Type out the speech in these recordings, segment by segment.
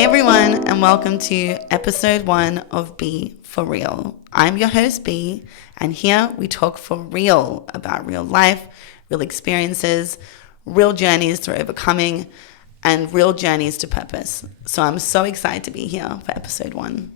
Hey everyone, and welcome to episode 1 of Be For Real. I'm your host B, and here we talk for real about real life, real experiences, real journeys through overcoming, and real journeys to purpose. So I'm so excited to be here for episode 1.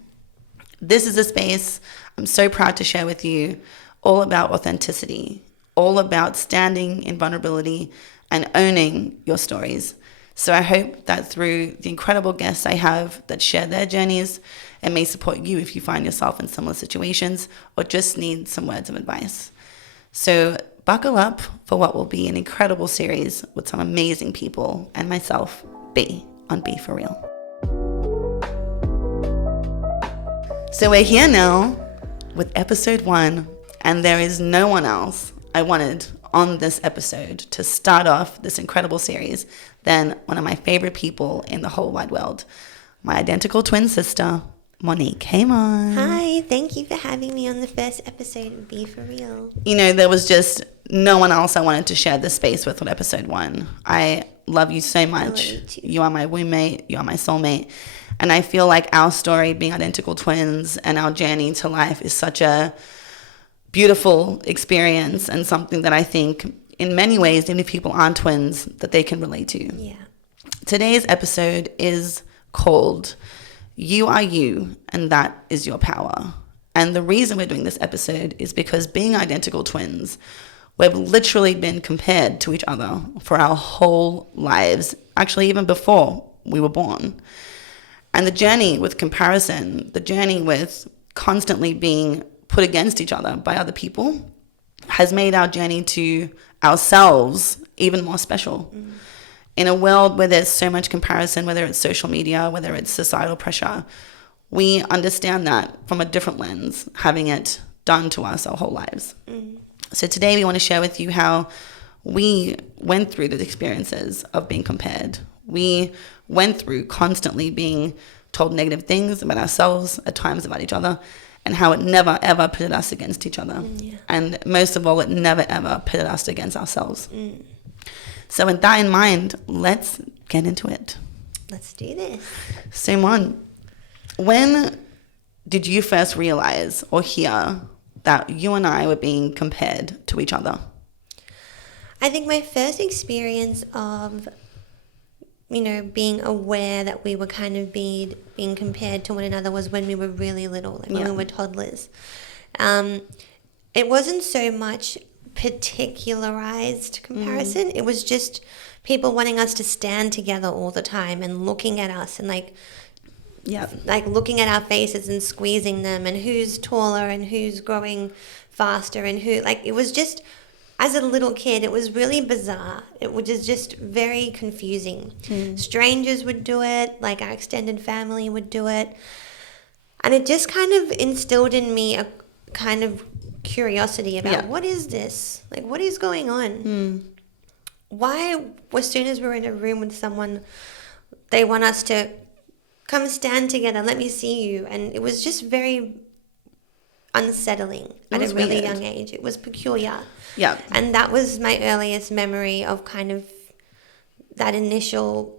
This is a space I'm so proud to share with you, all about authenticity, all about standing in vulnerability and owning your stories. So I hope that through the incredible guests I have that share their journeys, it may support you if you find yourself in similar situations or just need some words of advice. So buckle up for what will be an incredible series with some amazing people and myself, B, on Be For Real. So we're here now with episode 1, and there is no one else I wanted on this episode to start off this incredible series than one of my favorite people in the whole wide world, my identical twin sister, Monique. Hey, Mon. Hi, thank you for having me on the first episode of Be For Real. You know, there was just no one else I wanted to share this space with episode 1. I love you so much. I love you too. You are my roommate. You are my soulmate. And I feel like our story, being identical twins, and our journey to life is such a beautiful experience and something that I think in many ways, even if people aren't twins, that they can relate to. Yeah. Today's episode is called You Are You, and That Is Your Power. And the reason we're doing this episode is because being identical twins, we've literally been compared to each other for our whole lives, actually even before we were born. And the journey with comparison, the journey with constantly being put against each other by other people has made our journey to ourselves even more special. In a world where there's so much comparison, whether it's social media, whether it's societal pressure, we understand that from a different lens, having it done to us our whole lives. So today we want to share with you how we went through the experiences of being compared. We went through constantly being told negative things about ourselves, at times about each other, and how it never ever pitted us against each other. And most of all, it never ever pitted us against ourselves. So with that in mind, let's get into it. Let's do this. So Mon, when did you first realize or hear that you and I were being compared to each other? I think my first experience of, being aware that we were kind of being compared to one another was when we were really little, like when we were toddlers. It wasn't so much particularized comparison. It was just people wanting us to stand together all the time and looking at us and like looking at our faces and squeezing them, and who's taller and who's growing faster and who, like, it was just, as a little kid, it was really bizarre. It was just very confusing. Strangers would do it, like our extended family would do it. And it just kind of instilled in me a kind of curiosity about what is this? Like, what is going on? Why, as soon as we're in a room with someone, they want us to come stand together, let me see you. And it was just very unsettling at a really young age. It was peculiar. Yeah. And that was my earliest memory of kind of that initial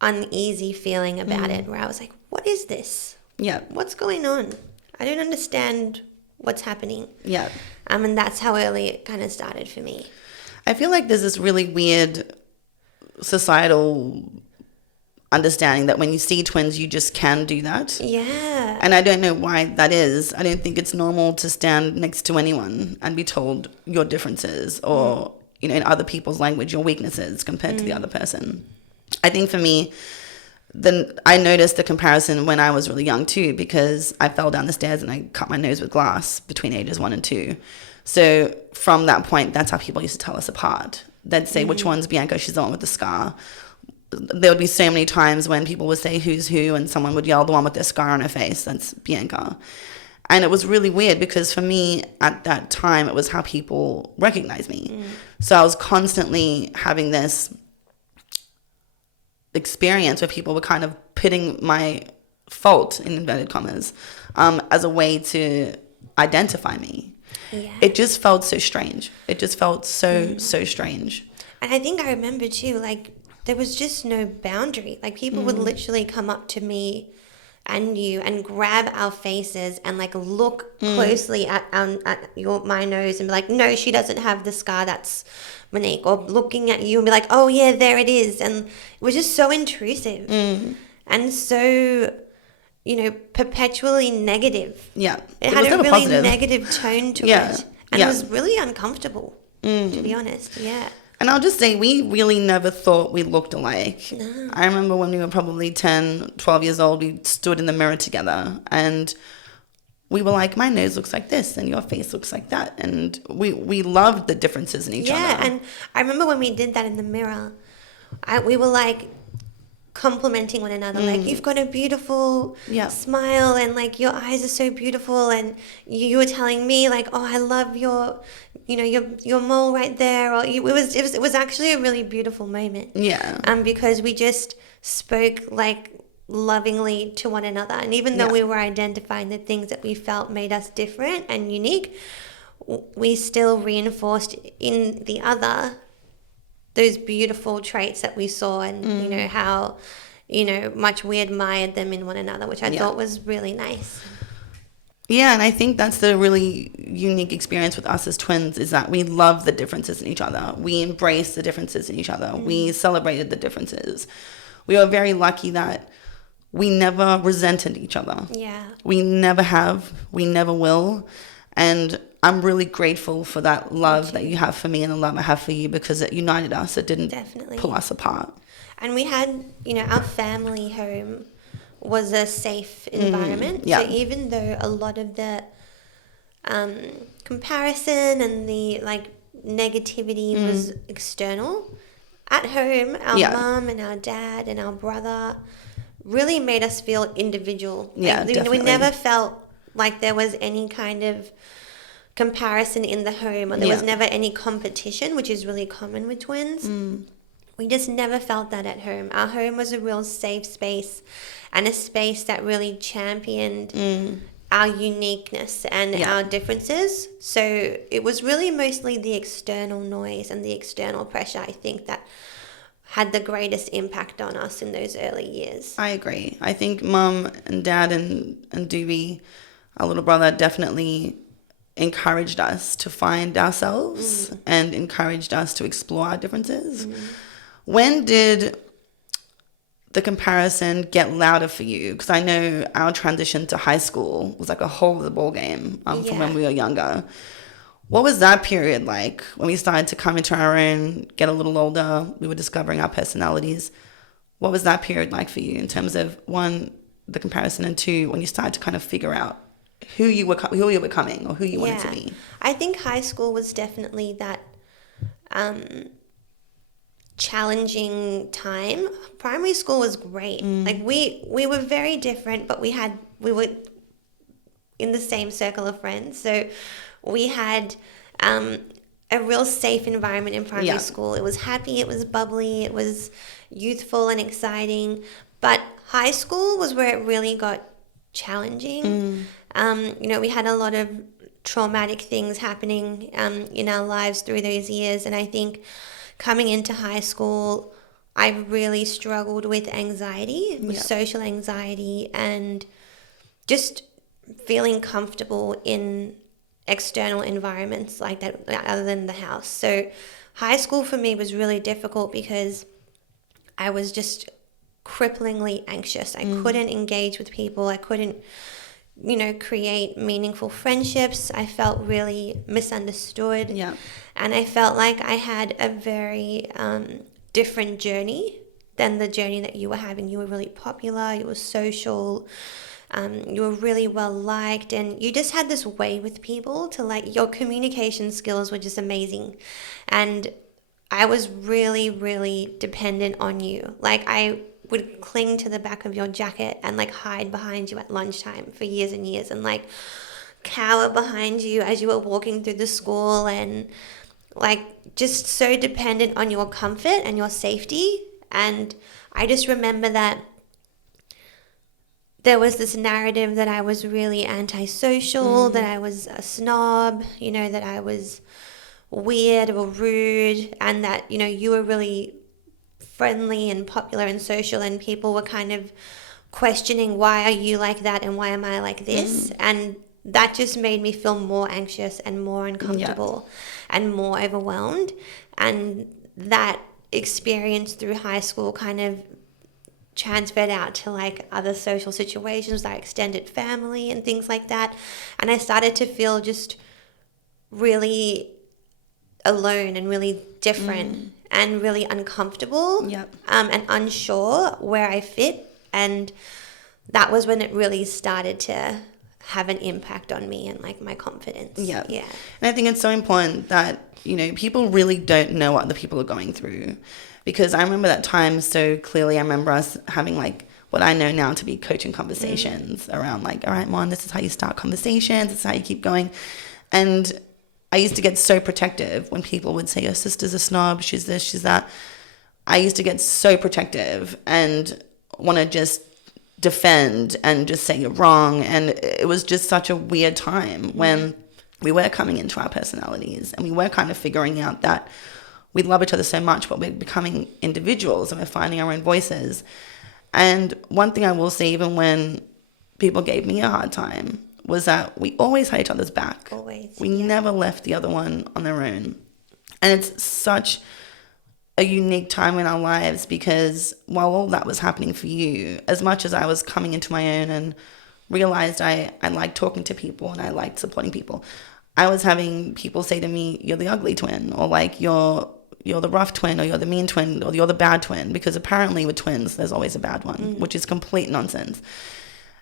uneasy feeling about it, where I was like, what is this? Yeah. What's going on? I don't understand what's happening. Yeah. And that's how early it kind of started for me. I feel like there's this really weird societal understanding that when you see twins, you just can do that. Yeah. And I don't know why that is. I don't think it's normal to stand next to anyone and be told your differences or, in other people's language, your weaknesses compared to the other person. I think for me, then I noticed the comparison when I was really young too, because I fell down the stairs and I cut my nose with glass between ages 1 and 2. So from that point, that's how people used to tell us apart. They'd say, which one's Bianca? She's the one with the scar. There would be so many times when people would say who's who, and someone would yell, the one with the scar on her face, that's Bianca. And it was really weird because for me at that time, it was how people recognized me. So I was constantly having this experience where people were kind of pitting my fault, in inverted commas, as a way to identify me. Yeah. It just felt so strange. It just felt so strange. And I think I remember too, like, there was just no boundary. Like people would literally come up to me and you and grab our faces and like look closely at my nose and be like, no, she doesn't have the scar, that's Monique. Or looking at you and be like, oh yeah, there it is. And it was just so intrusive and so, perpetually negative. Yeah. It had a never really positive. negative tone to it. And it was really uncomfortable, to be honest. Yeah. And I'll just say, we really never thought we looked alike. No. I remember when we were probably 10, 12 years old, we stood in the mirror together and we were like, my nose looks like this and your face looks like that. And we loved the differences in each other. Yeah, and I remember when we did that in the mirror, we were like complimenting one another, like, you've got a beautiful smile and like your eyes are so beautiful, and you were telling me like, oh, I love your your mole right there, or it was actually a really beautiful moment. Because we just spoke like lovingly to one another, and even though we were identifying the things that we felt made us different and unique, we still reinforced in the other those beautiful traits that we saw, and how much we admired them in one another, which I thought was really nice. Yeah, and I think that's the really unique experience with us as twins, is that we love the differences in each other. We embrace the differences in each other. We celebrated the differences. We are very lucky that we never resented each other. Yeah. We never have. We never will. And I'm really grateful for that love that you have for me and the love I have for you, because it united us. It didn't pull us apart. And we had, our family home was a safe environment. So even though a lot of the comparison and the like negativity was external, at home, our mum and our dad and our brother really made us feel individual. We never felt like there was any kind of comparison in the home, or there was never any competition, which is really common with twins. We just never felt that at home. Our home was a real safe space, and a space that really championed our uniqueness and our differences. So it was really mostly the external noise and the external pressure, I think, that had the greatest impact on us in those early years. I agree. I think Mum and Dad and Doobie, our little brother, definitely encouraged us to find ourselves and encouraged us to explore our differences. When did the comparison get louder for you? Because I know our transition to high school was like a whole other ball game from when we were younger. What was that period like when we started to come into our own, get a little older, we were discovering our personalities? What was that period like for you in terms of, one, the comparison, and two, when you started to kind of figure out who you were becoming or who you wanted to be? I think high school was definitely that challenging time. Primary school was great. Like we were very different, but we were in the same circle of friends. So we had a real safe environment in primary school. It was happy, it was bubbly, it was youthful and exciting. But high school was where it really got challenging. We had a lot of traumatic things happening in our lives through those years, and I think coming into high school, I really struggled with anxiety, with social anxiety, and just feeling comfortable in external environments like that other than the house. So high school for me was really difficult because I was just cripplingly anxious. I couldn't engage with people. I couldn't, create meaningful friendships. I felt really misunderstood. And I felt like I had a very different journey than the journey that you were having. You were really popular, you were social, you were really well liked, and you just had this way with people to like, your communication skills were just amazing. And I was really, really dependent on you. Like I would cling to the back of your jacket and like hide behind you at lunchtime for years and years, and like cower behind you as you were walking through the school, and like just so dependent on your comfort and your safety. And I just remember that there was this narrative that I was really antisocial, that I was a snob, that I was weird or rude, and that, you were really friendly and popular and social, and people were kind of questioning, why are you like that and why am I like this? And that just made me feel more anxious and more uncomfortable and more overwhelmed. And that experience through high school kind of transferred out to like other social situations, like extended family and things like that. And I started to feel just really alone and really different and really uncomfortable and unsure where I fit. And that was when it really started to have an impact on me and like my confidence. Yeah. Yeah. And I think it's so important that, you know, people really don't know what other people are going through. Because I remember that time so clearly. I remember us having like what I know now to be coaching conversations around like, all right, Mon, this is how you start conversations. This is how you keep going. And I used to get so protective when people would say, your sister's a snob, she's this, she's that. I used to get so protective and want to just defend and just say you're wrong. And it was just such a weird time when we were coming into our personalities and we were kind of figuring out that we love each other so much, but we're becoming individuals and we're finding our own voices. And one thing I will say, even when people gave me a hard time, was that we always had each other's back. Always. We never left the other one on their own. And it's such a unique time in our lives, because while all that was happening for you, as much as I was coming into my own and realized I liked talking to people and I liked supporting people, I was having people say to me, you're the ugly twin, or like you're the rough twin, or you're the mean twin, or you're the bad twin, because apparently with twins there's always a bad one, which is complete nonsense.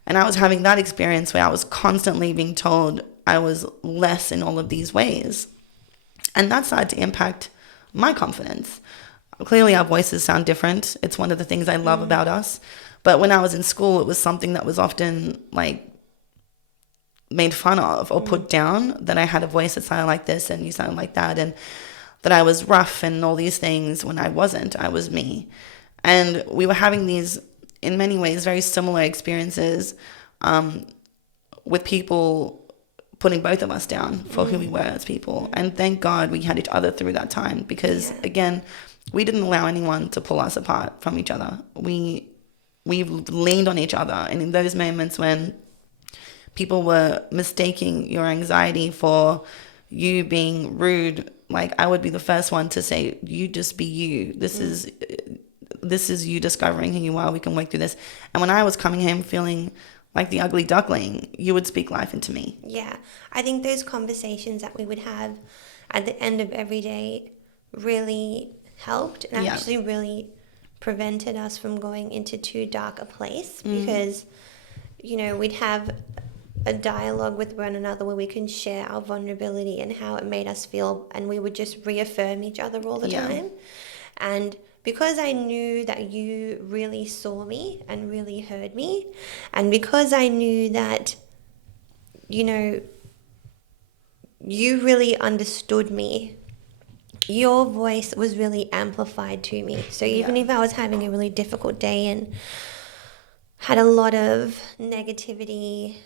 And I was having that experience where I was constantly being told I was less in all of these ways. And that started to impact my confidence. Clearly our voices sound different. It's one of the things I love about us. But when I was in school, it was something that was often like made fun of or put down, that I had a voice that sounded like this and you sound like that, and that I was rough and all these things, when I wasn't. I was me. And we were having these, in many ways, very similar experiences with people putting both of us down for who we were as people. And thank God we had each other through that time, because again, we didn't allow anyone to pull us apart from each other. We leaned on each other. And in those moments when people were mistaking your anxiety for you being rude, like I would be the first one to say, you just be you. This is you discovering who you are. We can work through this. And when I was coming home feeling like the ugly duckling, you would speak life into me. Yeah. I think those conversations that we would have at the end of every day really helped and actually really prevented us from going into too dark a place, because, you know, we'd have a dialogue with one another where we can share our vulnerability and how it made us feel, and we would just reaffirm each other all the time. And because I knew that you really saw me and really heard me, and because I knew that, you know, you really understood me, your voice was really amplified to me. So even if I was having a really difficult day and had a lot of negativity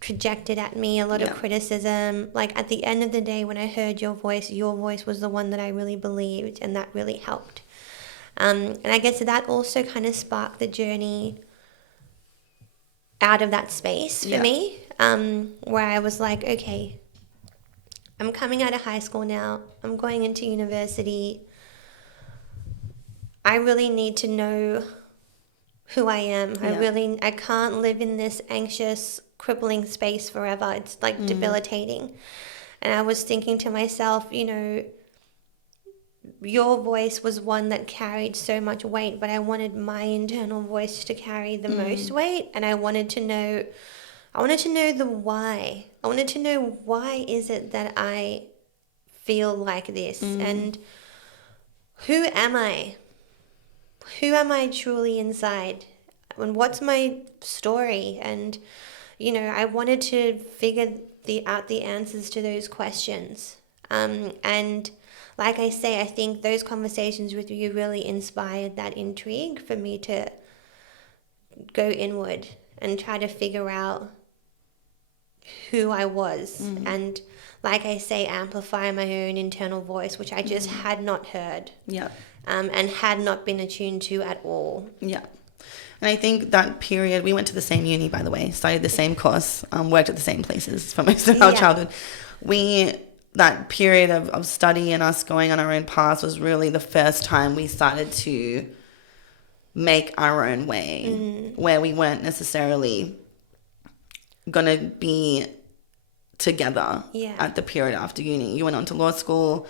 projected at me, a lot of criticism, like at the end of the day when I heard your voice was the one that I really believed, and that really helped. And I guess that also kind of sparked the journey out of that space for me, where I was like, okay, I'm coming out of high school now, I'm going into university, I really need to know who I am. I can't live in this anxious, crippling space forever. It's like debilitating. And I was thinking to myself, you know, your voice was one that carried so much weight, but I wanted my internal voice to carry the most weight. And I wanted to know the why. I wanted to know, why is it that I feel like this? And who am I? Who am I truly inside? And what's my story? And, you know, I wanted to figure out the answers to those questions. And like I say, I think those conversations with you really inspired that intrigue for me to go inward and try to figure out who I was and like I say, amplify my own internal voice, which I just had not heard. Yeah. And had not been attuned to at all. Yeah. And I think that period, we went to the same uni, by the way, studied the same course, worked at the same places for most of our childhood. That period of study and us going on our own paths was really the first time we started to make our own way, where we weren't necessarily going to be together at the period after uni. You went on to law school.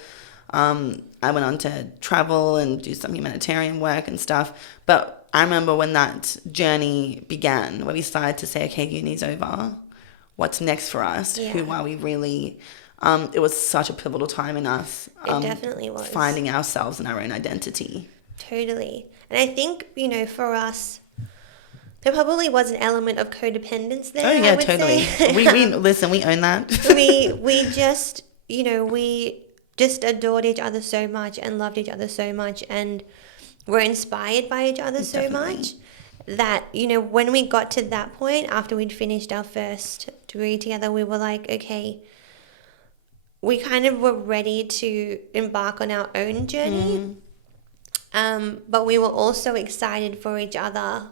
I went on to travel and do some humanitarian work and stuff. But I remember when that journey began, where we started to say, okay, uni's over. What's next for us? Yeah. Who are we really? It was such a pivotal time in us. It definitely was. Finding ourselves and our own identity. Totally. And I think, for us, there probably was an element of codependence there. Oh, yeah, I would totally. say. We own that. we just, we just adored each other so much and loved each other so much and were inspired by each other so much that, when we got to that point, after we'd finished our first degree together, we were like, okay, we kind of were ready to embark on our own journey. But we were also excited for each other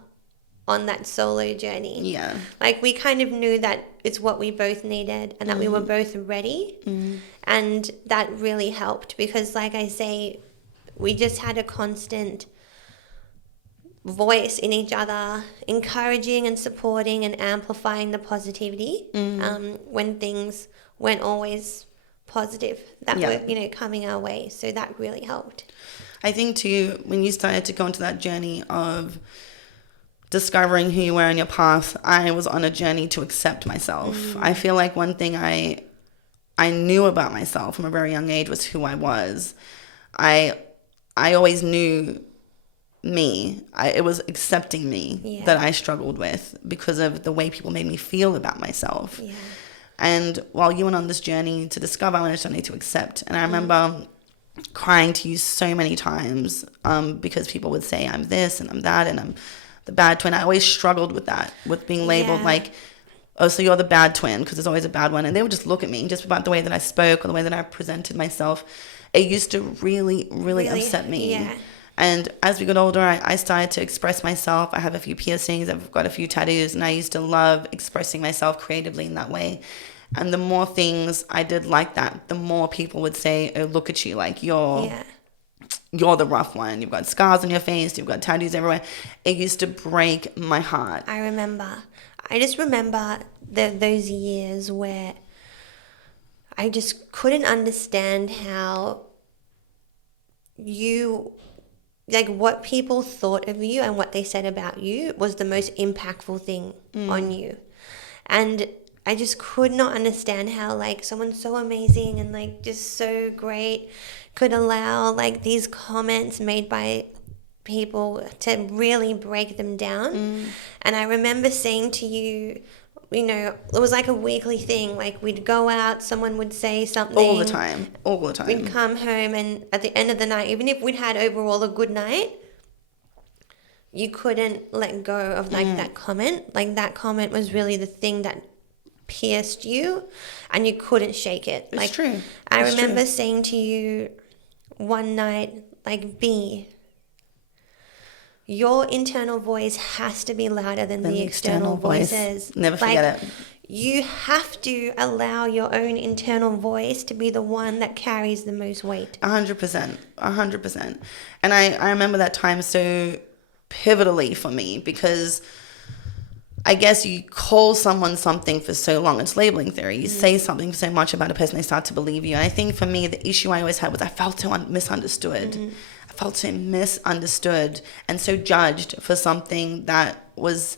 on that solo journey. Yeah. Like, we kind of knew that it's what we both needed and that we were both ready. And that really helped because, like I say, we just had a constant voice in each other, encouraging and supporting and amplifying the positivity when things weren't always positive that were, coming our way. So that really helped. I think too, when you started to go into that journey of discovering who you were in your path, I was on a journey to accept myself. I feel like one thing I knew about myself from a very young age was who I was. I always knew me. It was accepting me that I struggled with because of the way people made me feel about myself. Yeah. And while you went on this journey to discover, I went on this journey to accept. And I remember crying to you so many times because people would say I'm this and I'm that and I'm the bad twin. I always struggled with that, with being labeled like, oh, so you're the bad twin, because there's always a bad one. And they would just look at me just about the way that I spoke or the way that I presented myself. It used to really, really upset me. Yeah. And as we got older, I started to express myself. I have a few piercings, I've got a few tattoos, and I used to love expressing myself creatively in that way. And the more things I did like that, the more people would say, oh, look at you, like you're the rough one. You've got scars on your face, you've got tattoos everywhere. It used to break my heart. I just remember those years where I just couldn't understand how what people thought of you and what they said about you was the most impactful thing on you. And I just could not understand how someone so amazing and just so great could allow these comments made by people to really break them down. And I remember saying to you, it was like a weekly thing. We'd go out, someone would say something. All the time. We'd come home and at the end of the night, even if we'd had overall a good night, you couldn't let go of that comment. That comment was really the thing that pierced you and you couldn't shake it. It's true. I remember saying to you one night, B, your internal voice has to be louder than the external voices. Never forget it. You have to allow your own internal voice to be the one that carries the most weight. 100%. 100%. And I remember that time so pivotally for me because I guess you call someone something for so long. It's labeling theory. You say something so much about a person, they start to believe you. And I think for me, the issue I always had was I felt so misunderstood. I felt so misunderstood and so judged for something that was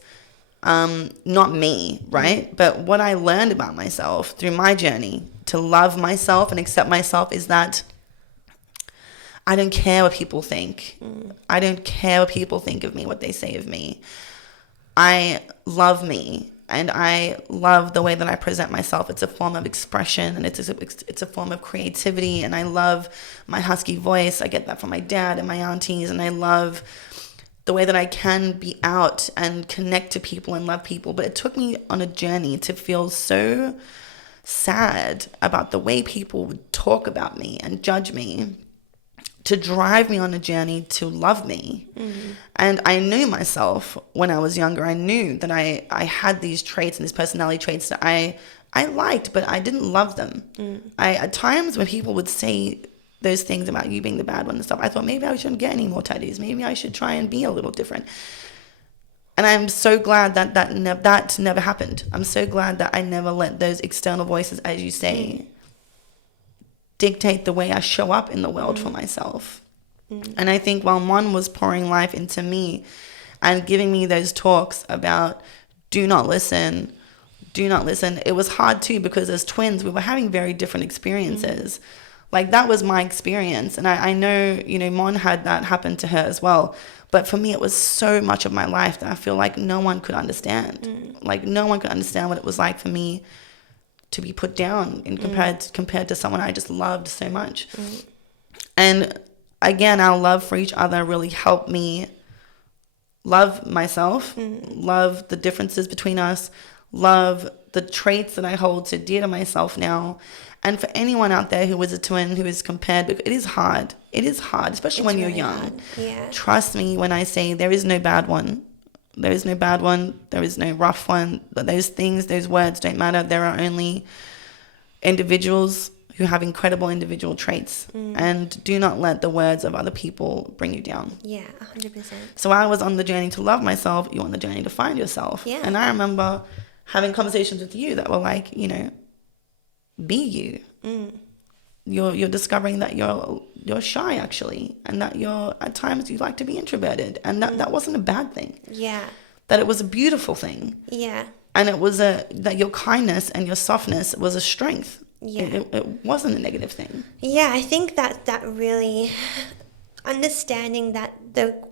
not me, right? But what I learned about myself through my journey to love myself and accept myself is that I don't care what people think. I don't care what people think of me, what they say of me. I love me and I love the way that I present myself. It's a form of expression and it's a form of creativity, and I love my husky voice. I get that from my dad and my aunties, and I love the way that I can be out and connect to people and love people. But it took me on a journey to feel so sad about the way people would talk about me and judge me, to drive me on a journey to love me. And I knew myself when I was younger. I knew that I had these traits and these personality traits that I liked, but I didn't love them. At times when people would say those things about you being the bad one and stuff, I thought maybe I shouldn't get any more tattoos. Maybe I should try and be a little different. And I'm so glad that never happened. I'm so glad that I never let those external voices, as you say, dictate the way I show up in the world for myself. And I think while Mon was pouring life into me and giving me those talks about do not listen, it was hard too, because as twins, we were having very different experiences. Like, that was my experience. And I know, Mon had that happen to her as well. But for me, it was so much of my life that I feel like no one could understand. Like, no one could understand what it was like for me to be put down and compared to someone I just loved so much. And again, our love for each other really helped me love myself, love the differences between us, love the traits that I hold so dear to myself now. And for anyone out there who is a twin, who is compared, because it is hard, especially when you're young. Yeah. Trust me when I say there is no bad one. There is no bad one. There is no rough one. Those things, those words don't matter. There are only individuals who have incredible individual traits. And do not let the words of other people bring you down. Yeah, 100%. So I was on the journey to love myself. You're on the journey to find yourself. Yeah. And I remember having conversations with you that were like, be you. You're discovering that you're shy, actually, and that at times you like to be introverted, and that wasn't a bad thing. Yeah. That it was a beautiful thing. Yeah. And it was that your kindness and your softness was a strength. Yeah. It wasn't a negative thing. Yeah, I think that really understanding that the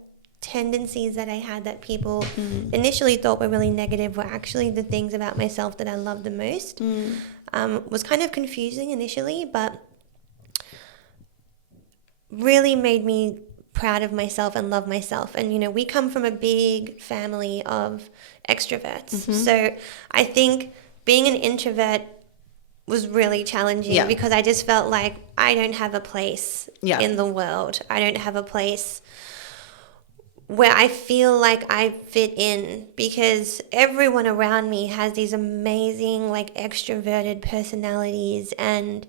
tendencies that I had that people initially thought were really negative were actually the things about myself that I loved the most. Was kind of confusing initially, but really made me proud of myself and love myself. And, we come from a big family of extroverts. So I think being an introvert was really challenging because I just felt like I don't have a place in the world. I don't have a place where I feel like I fit in, because everyone around me has these amazing, like, extroverted personalities and,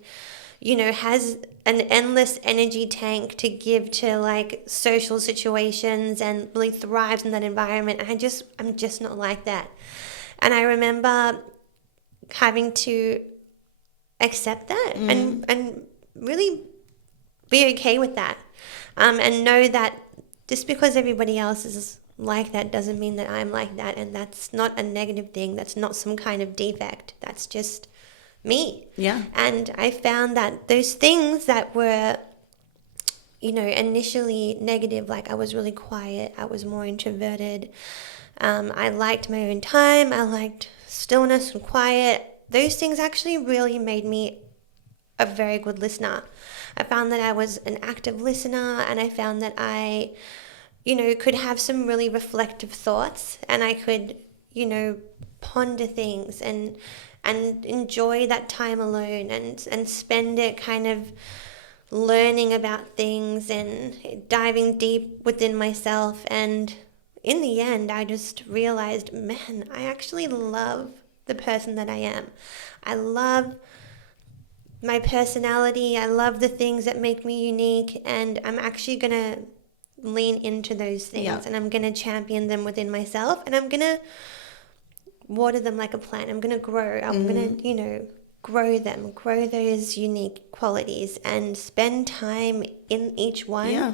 has an endless energy tank to give to, like, social situations and really thrives in that environment. I'm just not like that. And I remember having to accept that and really be okay with that, and know that just because everybody else is like that doesn't mean that I'm like that, and that's not a negative thing. That's not some kind of defect. That's just me. Yeah. And I found that those things that were, initially negative, like I was really quiet, I was more introverted, I liked my own time, I liked stillness and quiet, those things actually really made me a very good listener. I found that I was an active listener, and I found that I, could have some really reflective thoughts, and I could, ponder things and enjoy that time alone and spend it kind of learning about things and diving deep within myself. And in the end, I just realized, man, I actually love the person that I am. I love my personality. I love the things that make me unique, and I'm actually going to lean into those things, and I'm going to champion them within myself, and I'm going to water them like a plant. I'm going to grow. I'm going to, grow them, grow those unique qualities, and spend time in each one. Yeah.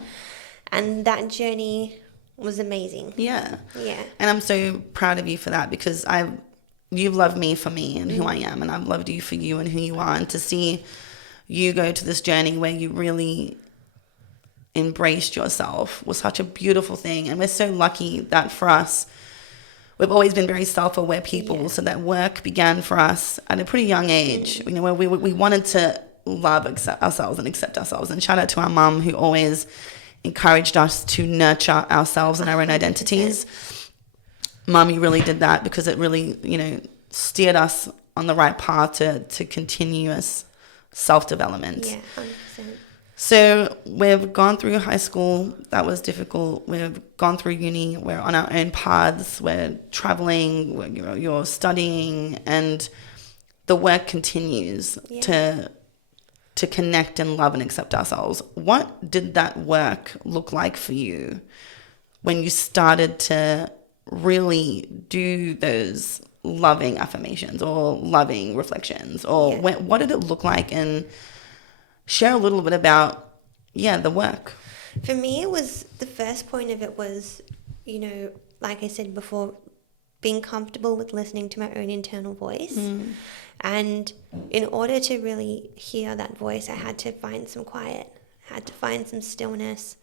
And that journey was amazing. Yeah. Yeah. And I'm so proud of you for that, because you've loved me for me and who I am, and I've loved you for you and who you are. And to see you go to this journey where you really embraced yourself was such a beautiful thing. And we're so lucky that for us, we've always been very self-aware people. Yeah. So that work began for us at a pretty young age, where we wanted to love ourselves and accept ourselves. And shout out to our mum, who always encouraged us to nurture ourselves and our own identities. Mum, you really did that, because it really, steered us on the right path to continuous self-development. Yeah, 100%. So we've gone through high school. That was difficult. We've gone through uni. We're on our own paths. We're traveling. You're studying, and the work continues to connect and love and accept ourselves. What did that work look like for you when you started to really do those loving affirmations or loving reflections? Or what did it look like? And share a little bit about, the work. For me, it was, the first point of it was, like I said before, being comfortable with listening to my own internal voice. And in order to really hear that voice, I had to find some quiet, I had to find some stillness.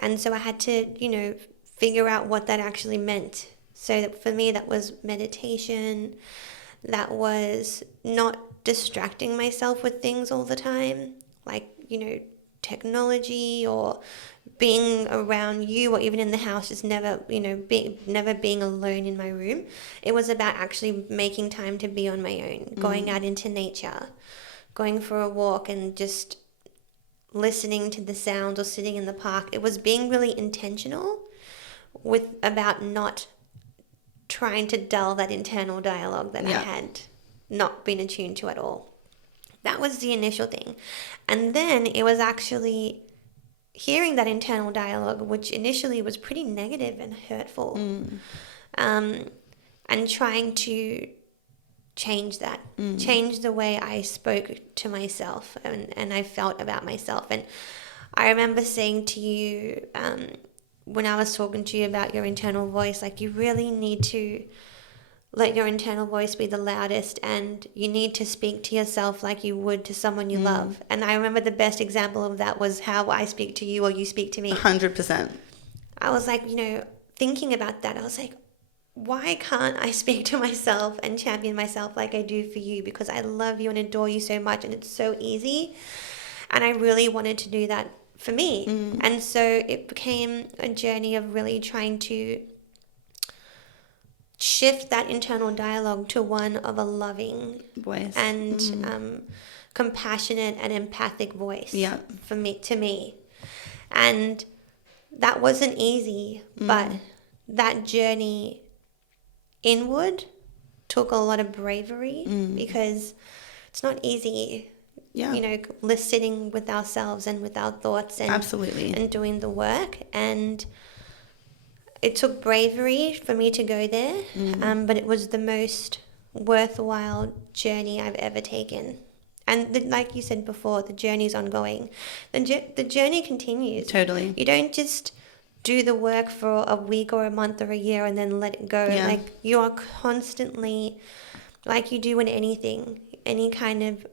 And so I had to, figure out what that actually meant. So that for me, that was meditation. That was not distracting myself with things all the time, like, technology or being around you, or even in the house, just never, never being alone in my room. It was about actually making time to be on my own, going out into nature, going for a walk and just listening to the sounds, or sitting in the park. It was being really intentional about not trying to dull that internal dialogue that I had not been attuned to at all. That was the initial thing. And then it was actually hearing that internal dialogue, which initially was pretty negative and hurtful, and trying to change that, change the way I spoke to myself and I felt about myself. And I remember saying to you, when I was talking to you about your internal voice, like, you really need to let your internal voice be the loudest, and you need to speak to yourself like you would to someone you love. And I remember the best example of that was how I speak to you or you speak to me. 100%. I was like, thinking about that, I was like, why can't I speak to myself and champion myself like I do for you? Because I love you and adore you so much, and it's so easy. And I really wanted to do that for me. And so it became a journey of really trying to shift that internal dialogue to one of a loving voice and compassionate and empathic voice to me. And that wasn't easy, but that journey inward took a lot of bravery, because it's not easy, sitting with ourselves and with our thoughts and absolutely, and doing the work. And it took bravery for me to go there, but it was the most worthwhile journey I've ever taken. And like you said before, the journey's ongoing. The journey continues. Totally. You don't just do the work for a week or a month or a year and then let it go. Like, you are constantly, like you do in anything, any kind of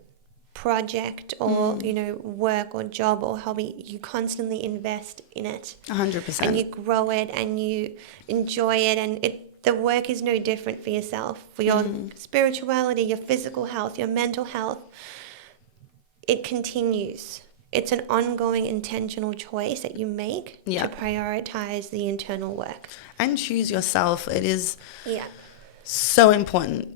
project or work or job or hobby, you constantly invest in it 100%, and you grow it and you enjoy it. And the work is no different for yourself, for your spirituality, your physical health, your mental health. It continues. It's an ongoing intentional choice that you make to prioritize the internal work and choose yourself. It is so important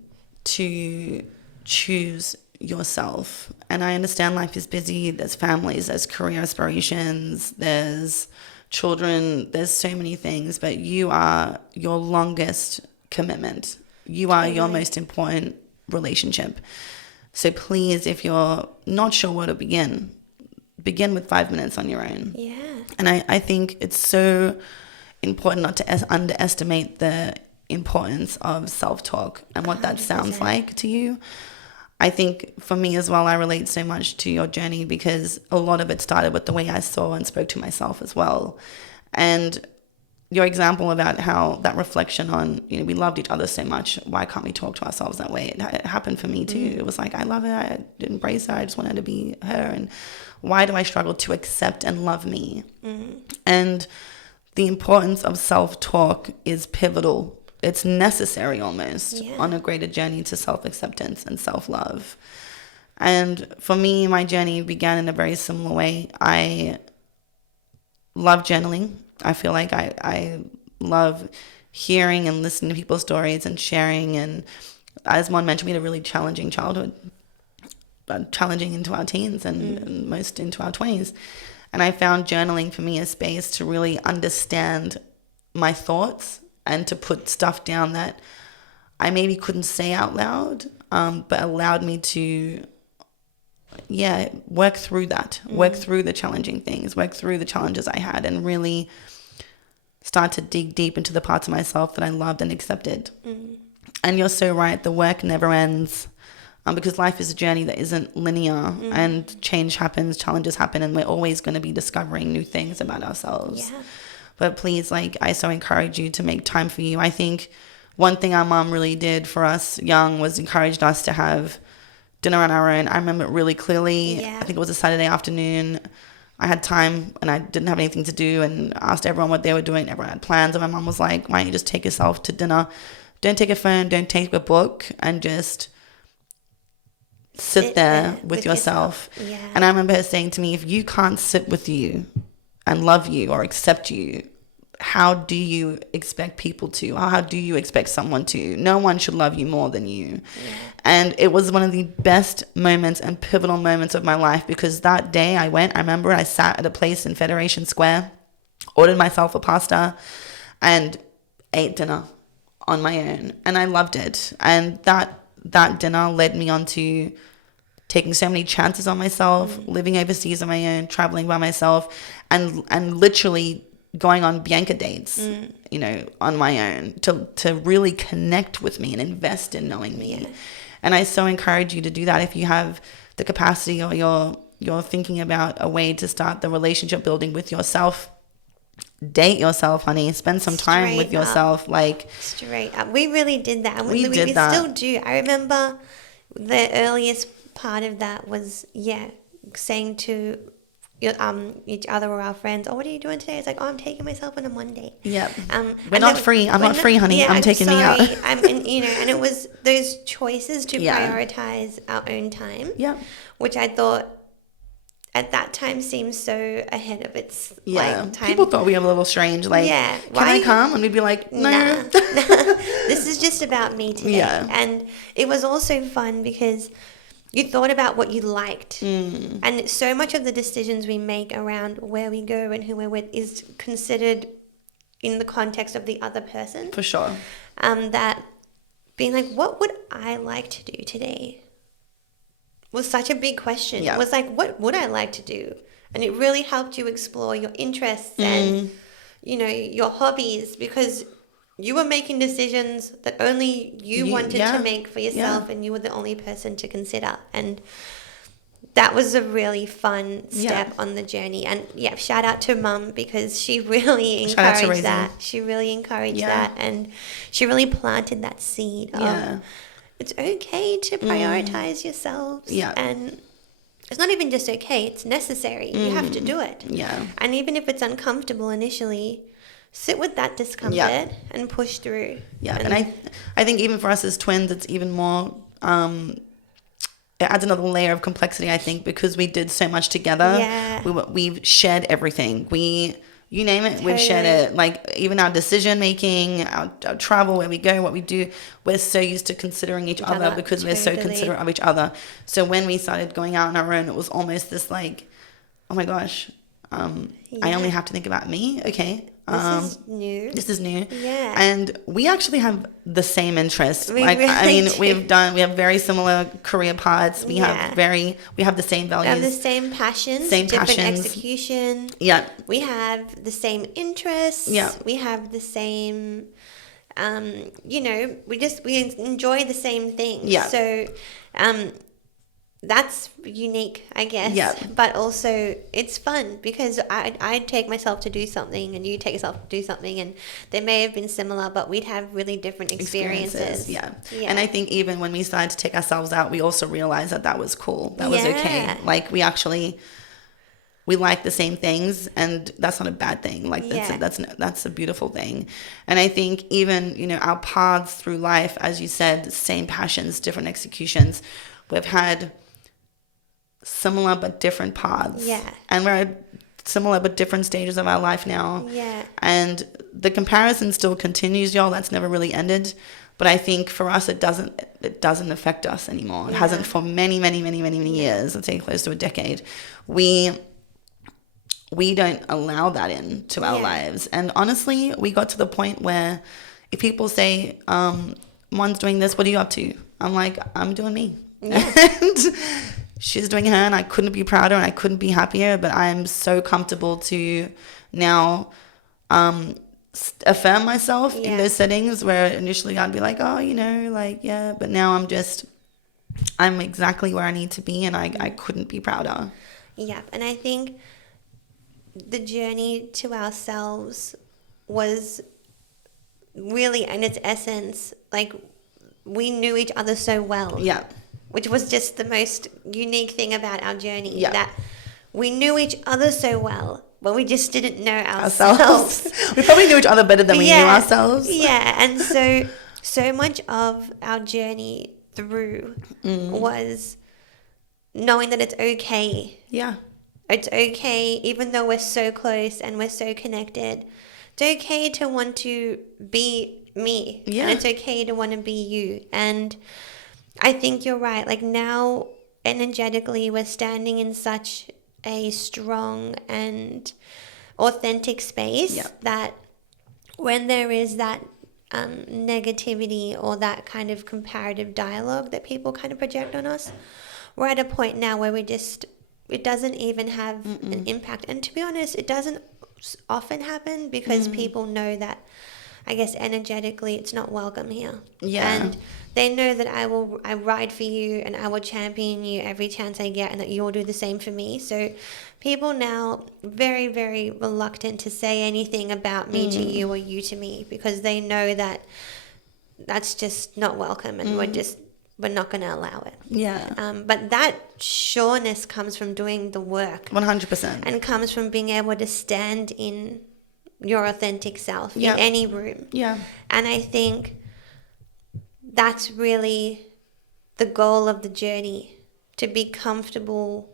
to choose yourself. And I understand life is busy. There's families, there's career aspirations, there's children, there's so many things, but you are your longest commitment. You are your most important relationship. So please, if you're not sure where to begin with 5 minutes on your own. And I think it's so important not to underestimate the importance of self-talk and what 100%. That sounds like to you. I think for me as well, I relate so much to your journey because a lot of it started with the way I saw and spoke to myself as well. And your example about how that reflection on, we loved each other so much, why can't we talk to ourselves that way? It happened for me too. It was like, I love her, I embrace her, I just want her to be her. And why do I struggle to accept and love me? And the importance of self-talk is pivotal. It's necessary almost on a greater journey to self-acceptance and self-love. And for me, my journey began in a very similar way. I love journaling. I feel like I love hearing and listening to people's stories and sharing and as Mon mentioned, we had a really challenging childhood, challenging into our teens and most into our 20s. And I found journaling for me a space to really understand my thoughts and to put stuff down that I maybe couldn't say out loud, but allowed me to, work through that, work through the challenging things, work through the challenges I had, and really start to dig deep into the parts of myself that I loved and accepted. And you're so right, the work never ends, because life is a journey that isn't linear, and change happens, challenges happen, and we're always going to be discovering new things about ourselves. Yeah. But please, like, I so encourage you to make time for you. I think one thing our mom really did for us young was encouraged us to have dinner on our own. I remember it really clearly. Yeah. I think it was a Saturday afternoon. I had time and I didn't have anything to do, and asked everyone what they were doing. Everyone had plans, and my mom was like, why don't you just take yourself to dinner? Don't take a phone, don't take a book, and just sit there with yourself. Yeah. And I remember her saying to me, if you can't sit with you and love you or accept you, how do you expect people to? Or how do you expect someone to? No one should love you more than you. Yeah. And it was one of the best moments and pivotal moments of my life, because that day I remember I sat at a place in Federation Square, ordered myself a pasta, and ate dinner on my own. And I loved it. And that dinner led me on to taking so many chances on myself, living overseas on my own, traveling by myself, and literally going on Bianca dates, on my own, to really connect with me and invest in knowing me. Yeah. And I so encourage you to do that if you have the capacity, or you're thinking about a way to start the relationship building with yourself. Date yourself, honey. Spend some time with yourself. Like, straight up. We really did that. We did that. Still do. I remember the earliest part of that was, saying to each other or our friends, oh, what are you doing today? It's like, oh, I'm taking myself on a Monday. Yep. We're not free. I'm not free, honey. I'm taking me out. And it was those choices to prioritize our own time. Yeah. Which I thought at that time seemed so ahead of its time. People thought we were a little strange. Like, can I come? And we'd be like, no. Nah. This is just about me today. Yeah. And it was also fun because you thought about what you liked. And so much of the decisions we make around where we go and who we're with is considered in the context of the other person. For sure. That being like, what would I like to do today? Was such a big question. It was like, what would I like to do? And it really helped you explore your interests and, your hobbies, because you were making decisions that only you wanted to make for yourself, and you were the only person to consider. And that was a really fun step on the journey. And shout out to Mum, because she really encouraged that. She really encouraged that, and she really planted that seed of it's okay to prioritize yourselves. Yeah. And it's not even just okay, it's necessary. You have to do it. Yeah. And even if it's uncomfortable initially, sit with that discomfort and push through. Yeah. And I think even for us as twins, it's even more, it adds another layer of complexity, I think, because we did so much together. Yeah. We've shared everything. You name it, we've shared it. Like, even our decision making, our travel, where we go, what we do, we're so used to considering each other because we're so considerate of each other. So when we started going out on our own, it was almost this like, oh my gosh, I only have to think about me. Okay. This is new. Yeah. And we actually have the same interests. We have very similar career paths. We have the same values. We have the same passions. Different execution. Yeah. We have the same interests. Yeah. We have the same we enjoy the same things. Yeah. So that's unique, I guess. Yeah. But also it's fun because I'd take myself to do something and you take yourself to do something, and they may have been similar, but we'd have really different experiences. Yeah. And I think even when we started to take ourselves out, we also realized that was cool. That was okay. Like, we like the same things, and that's not a bad thing. Like, that's a beautiful thing. And I think even, our paths through life, as you said, same passions, different executions. We've had similar but different paths. Yeah. And we're at similar but different stages of our life now. Yeah. And the comparison still continues, y'all. That's never really ended. But I think for us, it doesn't affect us anymore. It hasn't for many, many, many, many, many years. I'd say close to a decade. We don't allow that into our lives. And honestly, we got to the point where if people say, Mon's doing this, what are you up to? I'm like, I'm doing me. Yeah. And she's doing her, and I couldn't be prouder and I couldn't be happier. But I'm so comfortable to now affirm myself in those settings where initially I'd be like, oh, but now I'm exactly where I need to be, and I couldn't be prouder. Yeah. And I think the journey to ourselves was really, in its essence, like, we knew each other so well. Yeah. Which was just the most unique thing about our journey. Yeah. That we knew each other so well, but we just didn't know ourselves. We probably knew each other better than we knew ourselves. Yeah. And so much of our journey through was knowing that it's okay. Yeah. It's okay, even though we're so close and we're so connected. It's okay to want to be me. Yeah. And it's okay to want to be you. And I think you're right. Like, now, energetically, we're standing in such a strong and authentic space that when there is that negativity or that kind of comparative dialogue that people kind of project on us, we're at a point now where it doesn't even have an impact. And to be honest, it doesn't often happen because people know that, I guess, energetically, it's not welcome here. Yeah. And they know that I ride for you and I will champion you every chance I get, and that you'll do the same for me. So people now very, very reluctant to say anything about me to you or you to me, because they know that that's just not welcome, and we're not going to allow it. Yeah. But that sureness comes from doing the work. 100%. And comes from being able to stand in your authentic self in any room. Yeah. And I think that's really the goal of the journey, to be comfortable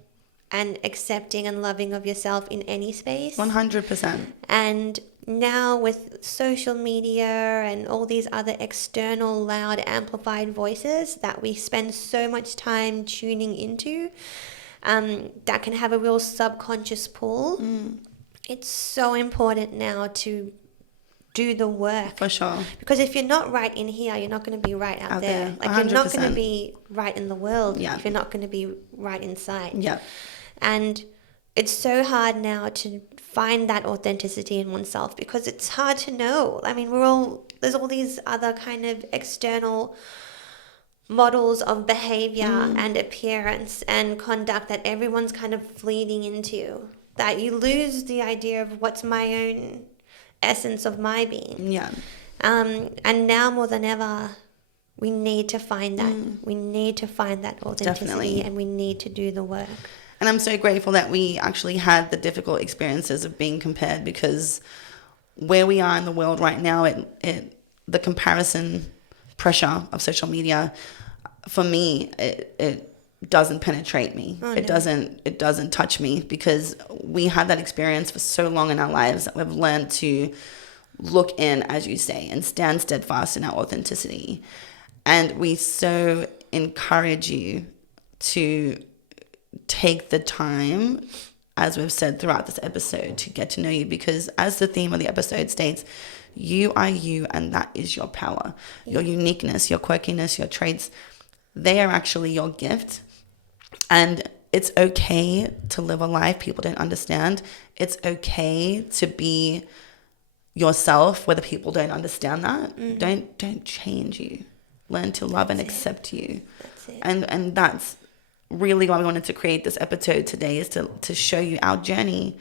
and accepting and loving of yourself in any space. 100%. And now with social media and all these other external, loud, amplified voices that we spend so much time tuning into, that can have a real subconscious pull. It's so important now to do the work. For sure. Because if you're not right in here, you're not going to be right out there. Like, 100%. You're not going to be right in the world if you're not going to be right inside. Yeah. And it's so hard now to find that authenticity in oneself, because it's hard to know. I mean, there's all these other kind of external models of behavior and appearance and conduct that everyone's kind of fleeting into, that you lose the idea of what's my own essence of my being. Yeah. And now more than ever, we need to find that. We need to find that authenticity. Definitely. And we need to do the work. And I'm so grateful that we actually had the difficult experiences of being compared, because where we are in the world right now, the comparison pressure of social media, for me, it doesn't penetrate me. Oh, it doesn't touch me, because we had that experience for so long in our lives that we've learned to look in, as you say, and stand steadfast in our authenticity. And we so encourage you to take the time, as we've said throughout this episode, to get to know you, because as the theme of the episode states, you are you, and that is your power. Your uniqueness, your quirkiness, your traits, they are actually your gift. And it's okay to live a life people don't understand. It's okay to be yourself, whether people don't understand that. Don't change you. Learn to love and accept you. That's it. And that's really why we wanted to create this episode today, is to show you our journey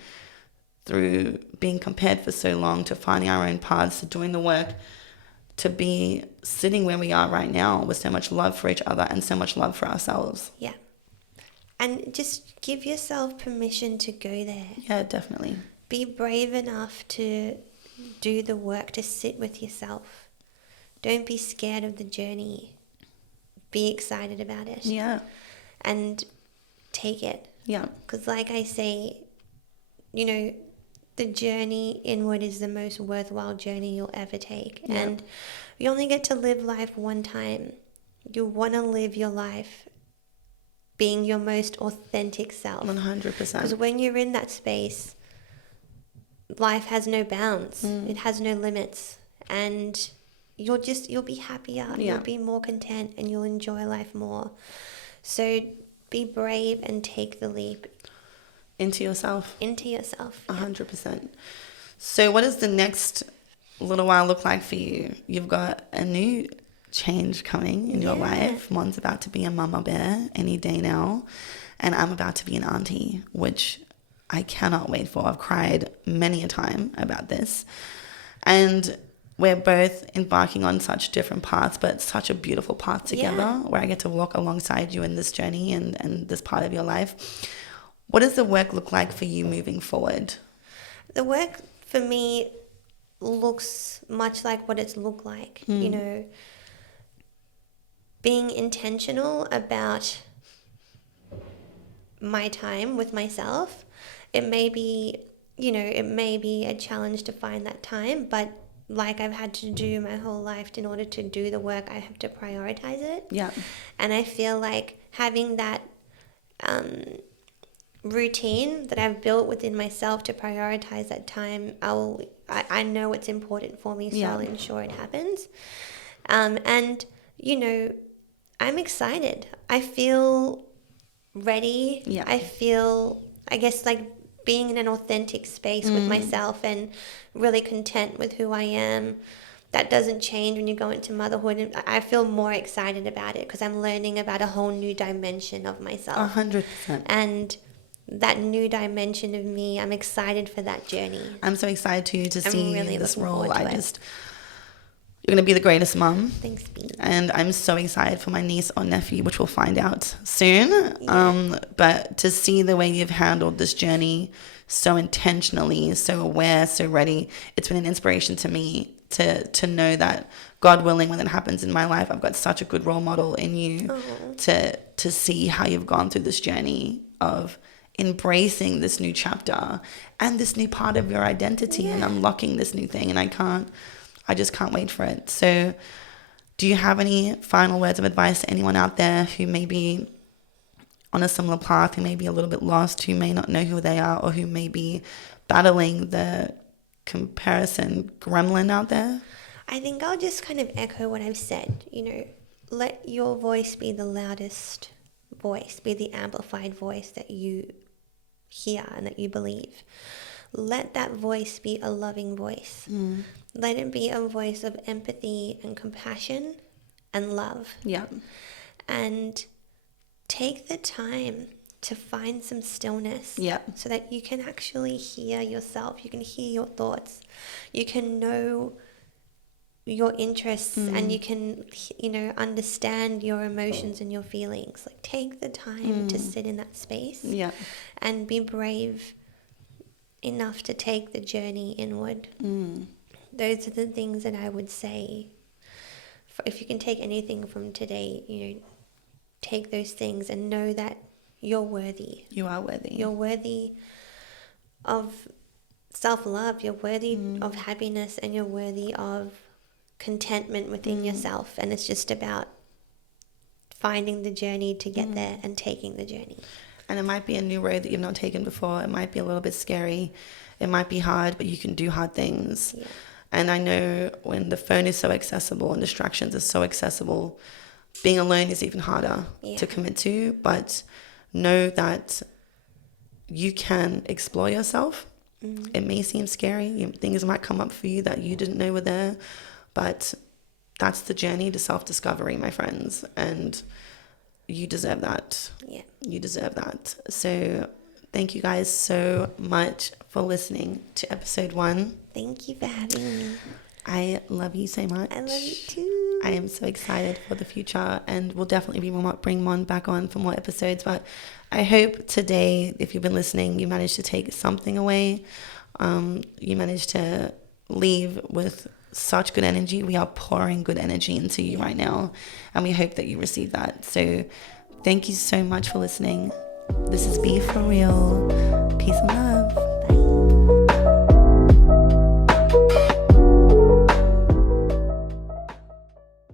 through being compared for so long, to finding our own paths, to doing the work, to be sitting where we are right now with so much love for each other and so much love for ourselves. Yeah. And just give yourself permission to go there. Yeah, definitely. Be brave enough to do the work, to sit with yourself. Don't be scared of the journey. Be excited about it. Yeah. And take it. Yeah. Because like I say, the journey inward is the most worthwhile journey you'll ever take. Yeah. And you only get to live life one time. You want to live your life being your most authentic self. 100%. Because when you're in that space, life has no bounds. It has no limits. And you'll be happier. Yeah. You'll be more content and you'll enjoy life more. So be brave and take the leap. Into yourself. 100%. So what does the next little while look like for you? You've got a new change coming in your life. Mon's about to be a mama bear any day now, and I'm about to be an auntie, which I cannot wait for. I've cried many a time about this, and we're both embarking on such different paths, but such a beautiful path together, where I get to walk alongside you in this journey and this part of your life. What does the work look like for you moving forward? The work for me looks much like what it's looked like, you know, being intentional about my time with myself. It may be a challenge to find that time, but like I've had to do my whole life, in order to do the work, I have to prioritize it. Yeah. And I feel like having that routine that I've built within myself to prioritize that time, I know it's important for me, so I'll ensure it happens. And, you know, I'm excited. I feel ready. Yeah. I feel, I guess, like being in an authentic space with myself and really content with who I am. That doesn't change when you go into motherhood. And I feel more excited about it because I'm learning about a whole new dimension of myself. 100%. And that new dimension of me, I'm excited for that journey. I'm so excited to see really this looking role. forward to it. You're going to be the greatest mum. Thanks, B. And I'm so excited for my niece or nephew, which we'll find out soon. Yeah. But to see the way you've handled this journey so intentionally, so aware, so ready, it's been an inspiration to me to know that, God willing, when it happens in my life, I've got such a good role model in you to see how you've gone through this journey of embracing this new chapter and this new part of your identity and unlocking this new thing. And I just can't wait for it. So do you have any final words of advice to anyone out there who may be on a similar path, who may be a little bit lost, who may not know who they are, or who may be battling the comparison gremlin out there? I think I'll just kind of echo what I've said. You know, let your voice be the loudest voice, be the amplified voice that you hear and that you believe. Let that voice be a loving voice. Let it be a voice of empathy and compassion and love. Yeah. And take the time to find some stillness. Yeah. So that you can actually hear yourself. You can hear your thoughts. You can know your interests and you can, you know, understand your emotions and your feelings. Like, take the time to sit in that space. Yeah. And be brave enough to take the journey inward. Those are the things that I would say. If you can take anything from today, you know, take those things and know that you're worthy. You are worthy. You're worthy of self-love. You're worthy of happiness, and you're worthy of contentment within yourself. And it's just about finding the journey to get there and taking the journey. And it might be a new road that you've not taken before. It might be a little bit scary. It might be hard, but you can do hard things. Yeah. And I know when the phone is so accessible and distractions are so accessible, being alone is even harder to commit to. But know that you can explore yourself. It may seem scary. Things might come up for you that you didn't know were there. But that's the journey to self-discovery, my friends. And you deserve that. Yeah. You deserve that. So thank you guys so much for listening to episode 1. Thank you for having me. I love you so much. I love you too. I am so excited for the future, and we'll definitely bring Mon back on for more episodes. But I hope today, if you've been listening, you managed to take something away. You managed to leave with such good energy. We are pouring good energy into you right now, and we hope that you receive that. So thank you so much for listening. This is Be For Real. Peace and love.